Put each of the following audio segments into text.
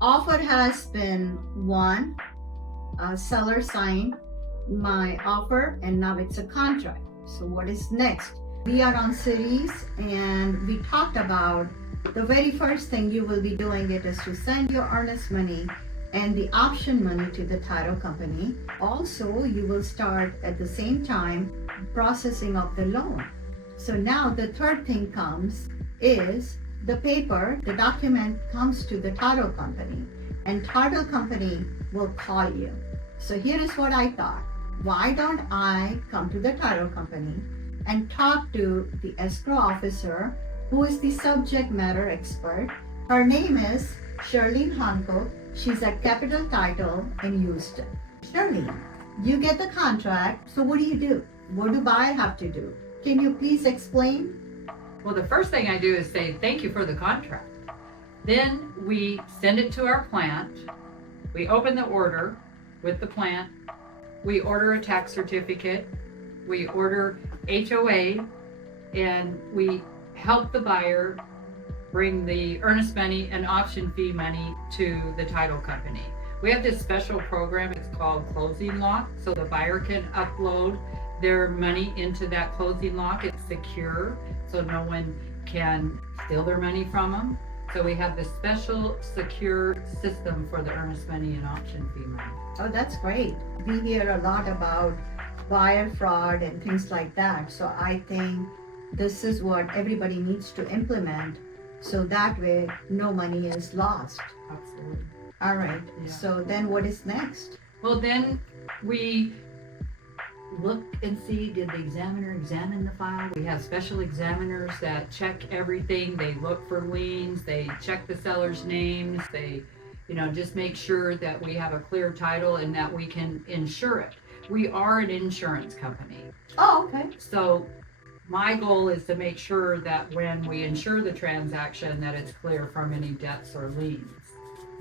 Offer has been won. Seller signed my offer and now it's a contract. So what is next? We are on series and we talked about the very first thing you will be doing it is to send your earnest money and the option money to the title company. Also, you will start at the same time processing of the loan. So now the third thing comes is the paper, the document comes to the title company and title company will call you. So here is what I thought. Why don't I come to the title company and talk to the escrow officer who is the subject matter expert. Her name is Charlene Hanook. She's at Capital Title in Houston. Charlene, you get the contract, so what do? What do buyer have to do? Can you please explain? Well, the first thing I do is say thank you for the contract. Then we send it to our plant. We open the order with the plant. We order a tax certificate. We order HOA, and we help the buyer bring the earnest money and option fee money to the title company. We have this special program, it's called Closing Lock, so the buyer can upload their money into that closing lock. It's secure, so no one can steal their money from them. So we have this special secure system for the earnest money and option fee money. Oh, that's great. We hear a lot about buyer fraud and things like that. So I think this is what everybody needs to implement so that way no money is lost. Absolutely. All right. Yeah. So then what is next? Well, then we look and see, did the examiner examine the file? We have special examiners that check everything. They look for liens, they check the seller's names, they, just make sure that we have a clear title and that we can insure it. We are an insurance company. Oh, okay. So my goal is to make sure that when we insure the transaction that it's clear from any debts or liens.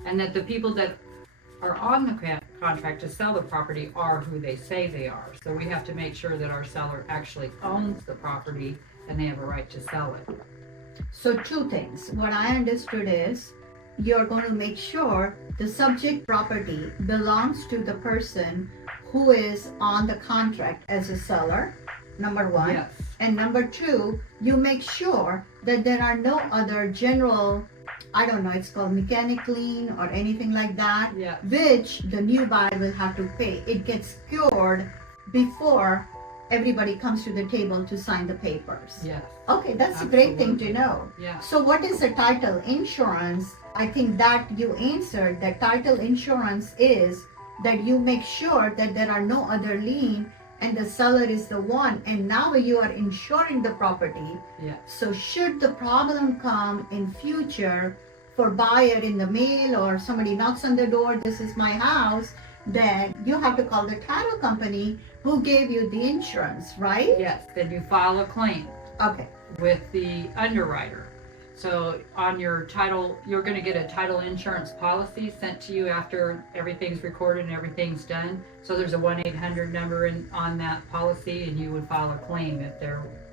And that the people that are on the contract to sell the property are who they say they are. So we have to make sure that our seller actually owns the property and they have a right to sell it. So two things. What I understood is you're going to make sure the subject property belongs to the person who is on the contract as a seller, number one. Yes. And number two, you make sure that there are no other general, it's called mechanic lien or anything like that, Yes. which the new buyer will have to pay. It gets cured before everybody comes to the table to sign the papers. Yes. Okay, that's a great thing to know. Yeah. So what is the title insurance? I think that you answered that title insurance is that you make sure that there are no other lien and the seller is the one, and now you are insuring the property. Yeah. So should the problem come in future for buyer in the mail or somebody knocks on the door, this is my house, then you have to call the title company who gave you the insurance, right? Yes. Then you file a claim Okay. with the underwriter. So on your title, you're going to get a title insurance policy sent to you after everything's recorded and everything's done. So there's a 1-800 number on that policy, and you would file a claim if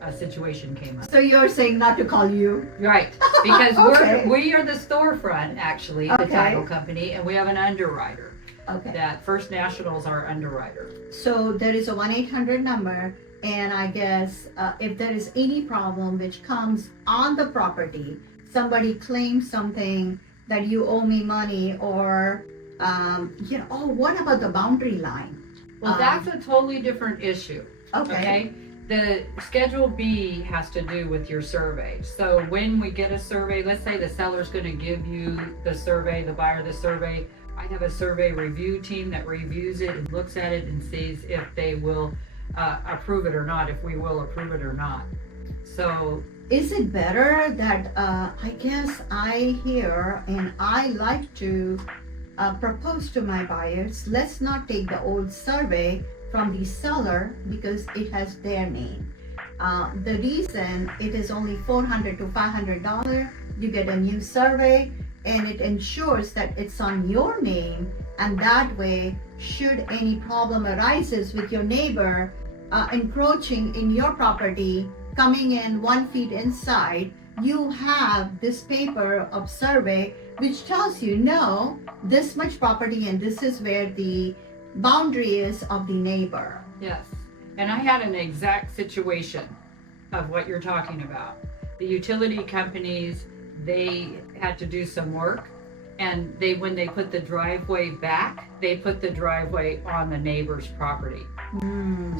a situation came up. So you're saying not to call you? Right, because Okay. we are the storefront, actually, the Okay. title company, and we have an underwriter. Okay. That First National is our underwriter. So there is a 1-800 number, and I guess if there is any problem which comes on the property, somebody claims something that you owe me money, or what about the boundary line? Well, that's a totally different issue. Okay. The Schedule B has to do with your survey. So when we get a survey, let's say the seller's going to give you the survey, the buyer the survey. I have a survey review team that reviews it and looks at it and sees if they will approve it or not, if we will approve it or not. So is it better that I guess I hear and I like to propose to my buyers, let's not take the old survey from the seller because it has their name. The reason it is only $400 to $500, you get a new survey and it ensures that it's on your name, and that way should any problem arises with your neighbor encroaching in your property, coming in 1 feet inside, you have this paper of survey which tells you, no, this much property and this is where the boundary is of the neighbor. Yes. And I had an exact situation of what you're talking about. The utility companies, they had to do some work, and when they put the driveway back, they put the driveway on the neighbor's property.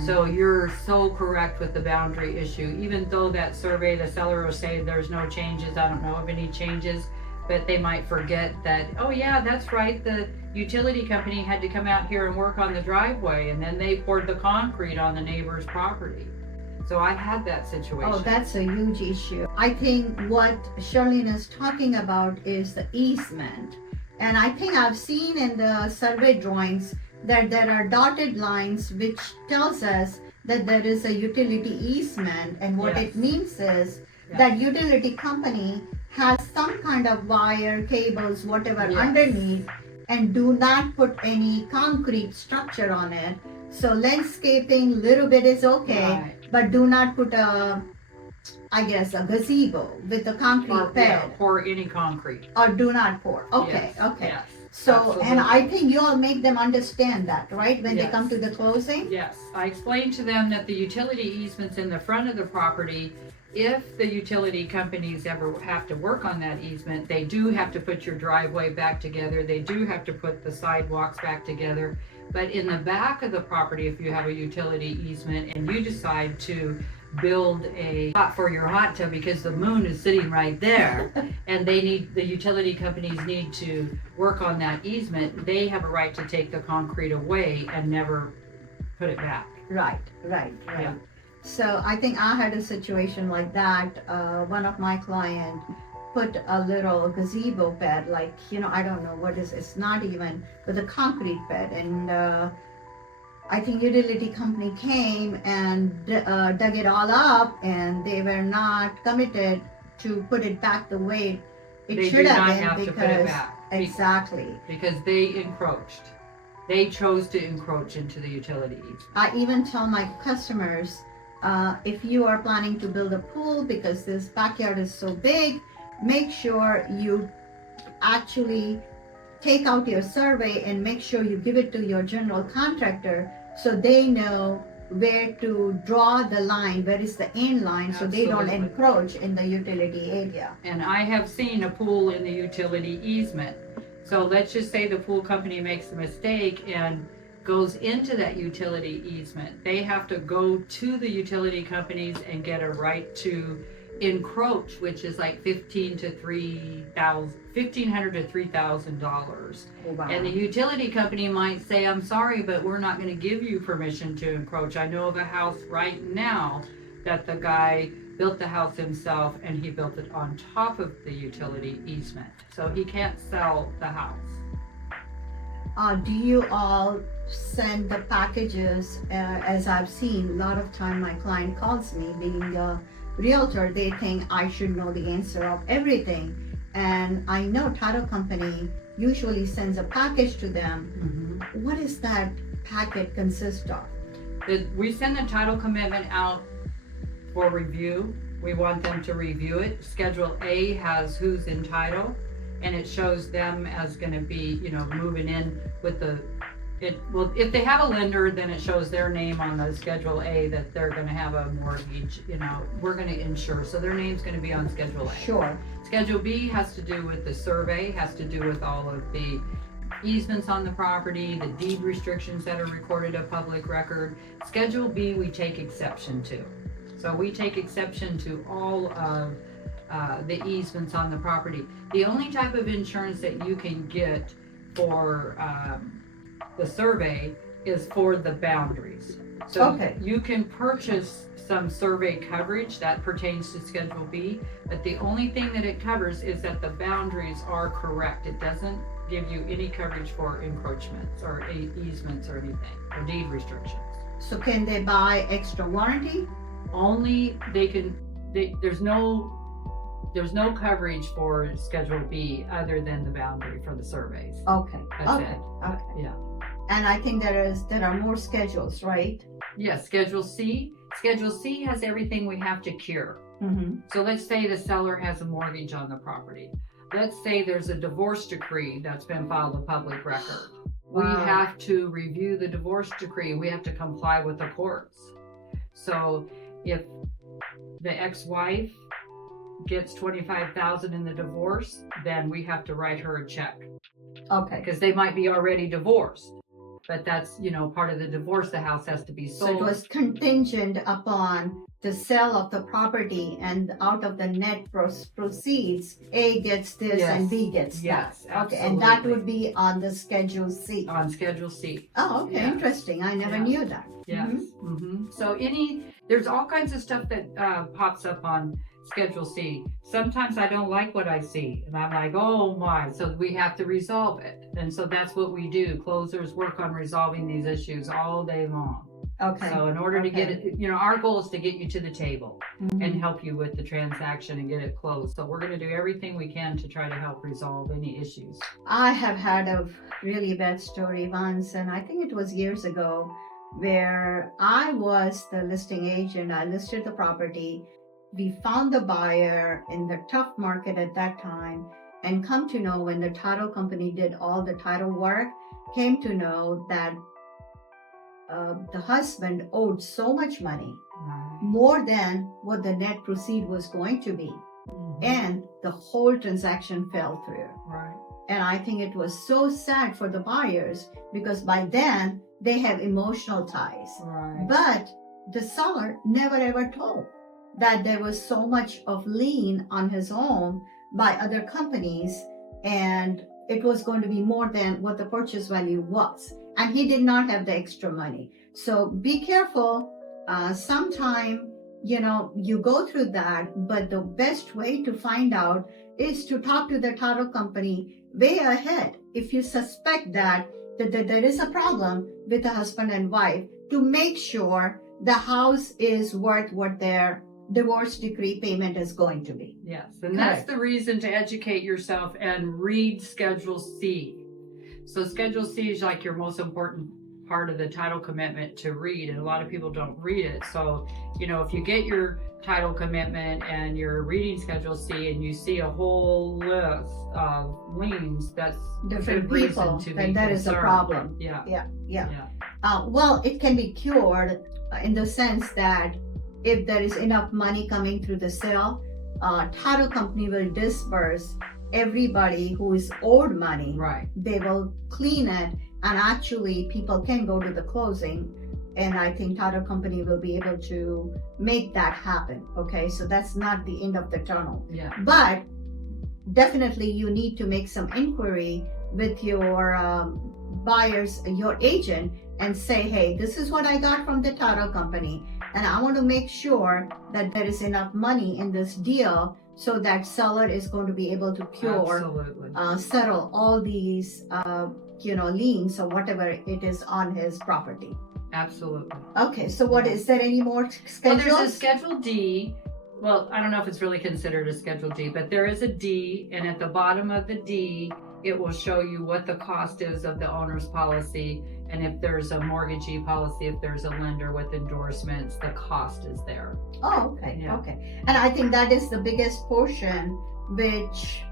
So you're so correct with the boundary issue. Even though that survey, the seller will say there's no changes, I don't know of any changes, but they might forget that, oh yeah, that's right, the utility company had to come out here and work on the driveway, and then they poured the concrete on the neighbor's property. So I had that situation. Oh, that's a huge issue. I think what Charlene is talking about is the easement. And I think I've seen in the survey drawings that there are dotted lines which tells us that there is a utility easement, and what Yes. it means is that utility company has some kind of wire, cables, whatever Yes. underneath, and do not put any concrete structure on it. So landscaping, little bit is okay, Right. but do not put a gazebo with a concrete pad, Pour any concrete. or do not pour. Okay, Yes, okay. Yes. So, and absolutely. I think you all make them understand that, right? When they Yes. come to the closing? Yes, I explained to them that the utility easement's in the front of the property. If the utility companies ever have to work on that easement, they do have to put your driveway back together. They do have to put the sidewalks back together. But in the back of the property, if you have a utility easement and you decide to build a spot for your hot tub because the moon is sitting right there, and the utility companies need to work on that easement, they have a right to take the concrete away and never put it back. Right. Yeah. So I think I had a situation like that. One of my client put a little gazebo bed, like, I don't know what is, it's not even with a concrete bed. And I think utility company came and dug it all up, and they were not committed to put it back the way it They should do have not been, have to because put it back. exactly. Because they encroached. They chose to encroach into the utility easement. I even tell my customers, if you are planning to build a pool because this backyard is so big, make sure you actually take out your survey and make sure you give it to your general contractor so they know where to draw the line, where is the end line, so they don't Absolutely. encroach in the utility area. And I have seen a pool in the utility easement. So let's just say the pool company makes a mistake and goes into that utility easement. They have to go to the utility companies and get a right to encroach, which is like $1,500 to $3,000. Oh, wow. And the utility company might say, I'm sorry, but we're not going to give you permission to encroach. I know of a house right now that the guy built the house himself, and he built it on top of the utility easement. So he can't sell the house. Do you all send the packages? As I've seen, a lot of time my client calls me, being a realtor, they think I should know the answer of everything. And I know title company usually sends a package to them. What does that packet consist of? We send the title commitment out for review. We want them to review it. Schedule A has who's in title, and it shows them as going to be, moving in with if they have a lender, then it shows their name on the Schedule A that they're going to have a mortgage, we're going to insure. So their name's going to be on Schedule A. Sure. Schedule B has to do with the survey, has to do with all of the easements on the property, the deed restrictions that are recorded of public record. Schedule B we take exception to. So we take exception to all of the easements on the property. The only type of insurance that you can get for the survey is for the boundaries. So Okay. you can purchase some survey coverage that pertains to Schedule B, but the only thing that it covers is that the boundaries are correct. It doesn't give you any coverage for encroachments or easements or anything, or deed restrictions. So can they buy extra warranty? Only there's no coverage for Schedule B other than the boundary for the surveys. Okay. That's Okay. it. Okay. Yeah. And I think there are more schedules, right? Yes, Schedule C. Schedule C has everything we have to cure. Mm-hmm. So let's say the seller has a mortgage on the property. Let's say there's a divorce decree that's been filed a public record. We Wow. have to review the divorce decree. We have to comply with the courts. So if the ex-wife gets $25,000 in the divorce, then we have to write her a check Okay. because they might be already divorced. But that's, part of the divorce. The house has to be So sold. it was contingent upon the sale of the property, and out of the net proceeds, A gets this and B gets yes, that. Okay, and that absolutely. would be on the Schedule C. On Schedule C. Oh, okay, Yes. interesting. I never Yeah. knew that. Yes. Mhm. So there's all kinds of stuff that pops up on Schedule C. Sometimes I don't like what I see, and I'm like, oh my. So we have to resolve it, and so that's what we do. Closers work on resolving these issues all day long. Okay. So in order to get Okay. it, our goal is to get you to the table Mhm. and help you with the transaction and get it closed. So we're going to do everything we can to try to help resolve any issues. I have had a really bad story once, and I think it was years ago, where I was the listing agent. I listed the property. We found the buyer in the tough market at that time, and come to know when the title company did all the title work, came to know that the husband owed so much money, more than what the net proceed was going to be, and the whole transaction fell through. Right. And I think it was so sad for the buyers, because by then they have emotional ties. Right. But the seller never ever told that there was so much of lien on his home by other companies, and it was going to be more than what the purchase value was. And he did not have the extra money. So be careful. Sometime, you go through that, but the best way to find out is to talk to the title company way ahead. If you suspect that there is a problem with the husband and wife, to make sure the house is worth what their divorce decree payment is going to be. Yes, and that's the reason to educate yourself and read Schedule C. So Schedule C is like your most important part of the title commitment to read, and a lot of people don't read it. So, if you get your title commitment and you're reading Schedule C and you see a whole list of liens, that's Different good people, reason to then be that is a concerned. problem. Yeah. Well, it can be cured in the sense that if there is enough money coming through the sale, title company will disperse everybody who is owed money. Right. They will clean it, and actually people can go to the closing, and I think title company will be able to make that happen. Okay, so that's not the end of the tunnel. Yeah. But definitely you need to make some inquiry with your buyers, your agent, and say, hey, this is what I got from the title company, and I want to make sure that there is enough money in this deal so that seller is going to be able to cure, Absolutely. settle all these, liens or whatever it is on his property. Absolutely. Okay, so what is there any more Well, schedules? there's a Schedule D. Well, I don't know if it's really considered a Schedule D, but there is a D, and at the bottom of the D, it will show you what the cost is of the owner's policy, and if there's a mortgagee policy, if there's a lender with endorsements, the cost is there. Oh, okay, Yeah. okay. And I think that is the biggest portion, which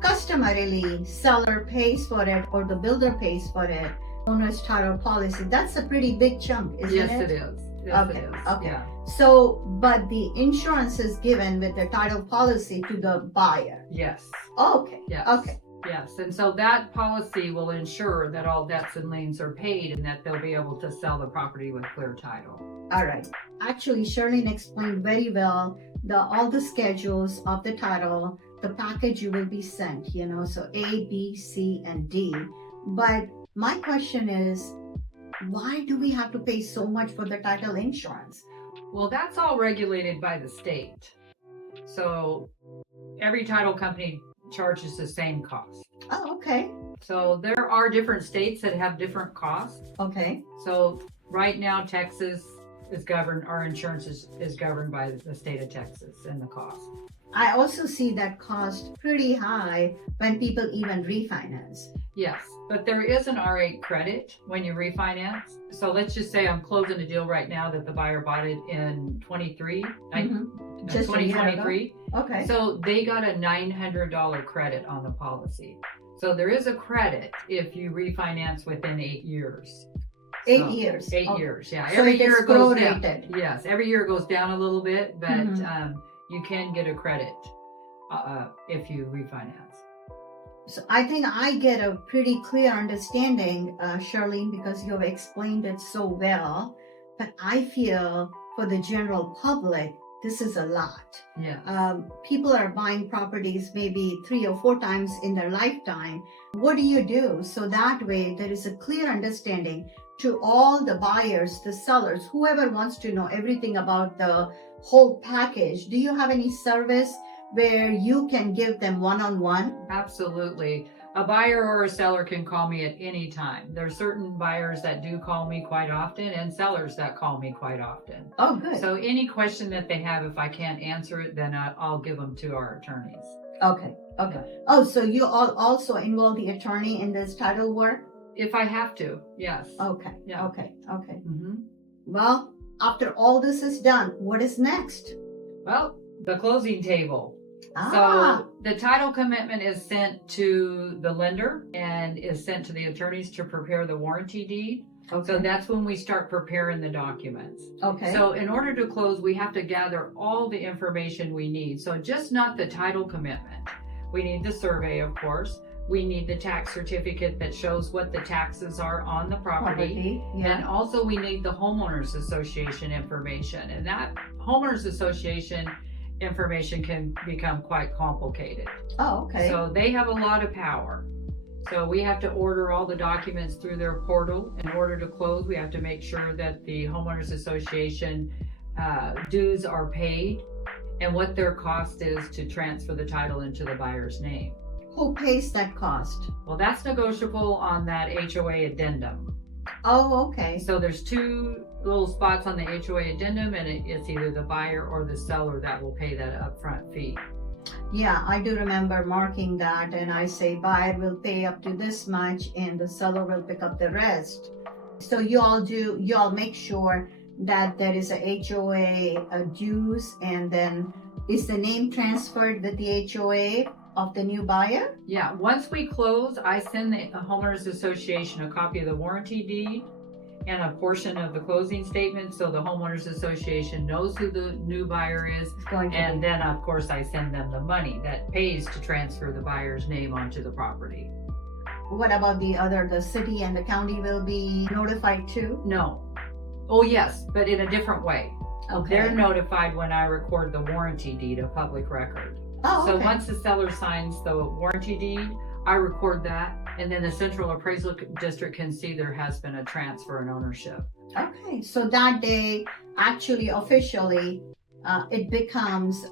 customarily seller pays for it or the builder pays for it. Owner's title policy, that's a pretty big chunk, isn't Yes, it? it is. Yes, Okay, it is. okay. Yeah. So, but the insurance is given with the title policy to the buyer. Yes. Okay, Yes. okay. Yes, and so that policy will ensure that all debts and liens are paid and that they'll be able to sell the property with clear title. All right. Actually, Charlene explained very well all the schedules of the title, the package you will be sent, so A, B, C, and D. But my question is, why do we have to pay so much for the title insurance? Well, that's all regulated by the state. So every title company charges the same cost. Oh, okay. So there are different states that have different costs. Okay. So right now, Texas is governed, our insurance is governed by the state of Texas and the cost. I also see that cost pretty high when people even refinance. Yes, but there is an R8 credit when you refinance. So let's just say I'm closing a deal right now that the buyer bought it in 23, Just a year ago? 2023. Okay. So they got a $900 credit on the policy. So there is a credit if you refinance within 8 years. 8 years. 8 Okay. years, yeah. So Every it year is it goes down. prorated. Yes, every year it goes down a little bit, but Mhm. you can get a credit if you refinance. So I think I get a pretty clear understanding, Charlene, because you have explained it so well. But I feel for the general public, this is a lot. Yeah. People are buying properties maybe 3 or 4 times in their lifetime. What do you do? So that way there is a clear understanding to all the buyers, the sellers, whoever wants to know everything about the whole package. Do you have any service where you can give them one-on-one? Absolutely. A buyer or a seller can call me at any time. There are certain buyers that do call me quite often and sellers that call me quite often. Oh, good. So any question that they have, if I can't answer it, then I'll give them to our attorneys. Okay. Oh, so you all also involve the attorney in this title work? If I have to, yes. Okay. Yeah. Okay. Mm-hmm. Well, after all this is done, what is next? Well, the closing table. Ah, So the title commitment is sent to the lender and is sent to the attorneys to prepare the warranty deed. okay. So that's when we start preparing the documents. Okay. So in order to close, we have to gather all the information we need. So just not the title commitment. We need the survey, of course. We need the tax certificate that shows what the taxes are on the property. Yeah. And also we need the homeowners association information. And that homeowners association information can become quite complicated. Oh, okay. So they have a lot of power. So we have to order all the documents through their portal. In order to close, we have to make sure that the homeowners association dues are paid and what their cost is to transfer the title into the buyer's name. Who pays that cost? Well, that's negotiable on that HOA addendum. Oh, okay. So there's 2 little spots on the HOA addendum, and it's either the buyer or the seller that will pay that upfront fee. Yeah, I do remember marking that, and I say buyer will pay up to this much and the seller will pick up the rest. So you all make sure that there is a HOA dues, and then is the name transferred with the HOA of the new buyer? Yeah, once we close, I send the homeowners association a copy of the warranty deed and a portion of the closing statement, so the homeowners association knows who the new buyer is. And then of course I send them the money that pays to transfer the buyer's name onto the property. What about the city and the county will be notified too? No. Oh yes, but in a different way. Okay. They're notified when I record the warranty deed, a public record. Oh, okay. So once the seller signs the warranty deed, I record that, and then the Central Appraisal District can see there has been a transfer in ownership. Okay, so that day, actually, officially, it becomes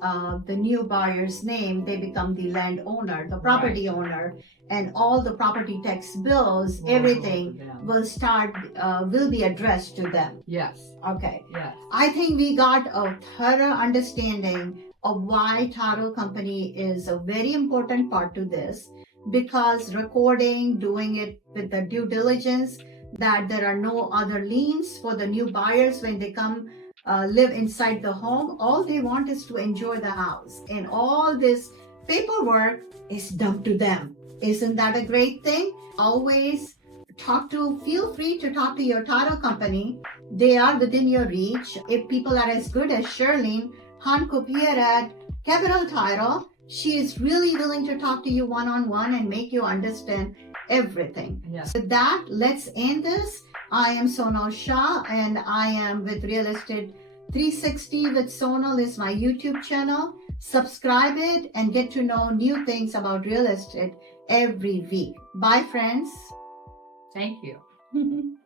the new buyer's name. They become the landowner, the property owner, and all the property tax bills, everything will be addressed to them. Yes. Okay. Yes. I think we got a thorough understanding of why title company is a very important part to this, because recording, doing it with the due diligence, that there are no other liens for the new buyers when they come live inside the home. All they want is to enjoy the house, and all this paperwork is dumped to them. Isn't that a great thing? Always feel free to talk to your title company. They are within your reach. If people are as good as Charlene Hanook here at Capital Title, she is really willing to talk to you one-on-one and make you understand everything. Yes. With that, let's end this. I am Sonal Shah, and I am with Real Estate 360 with Sonal is my YouTube channel. Subscribe it and get to know new things about real estate every week. Bye, friends. Thank you.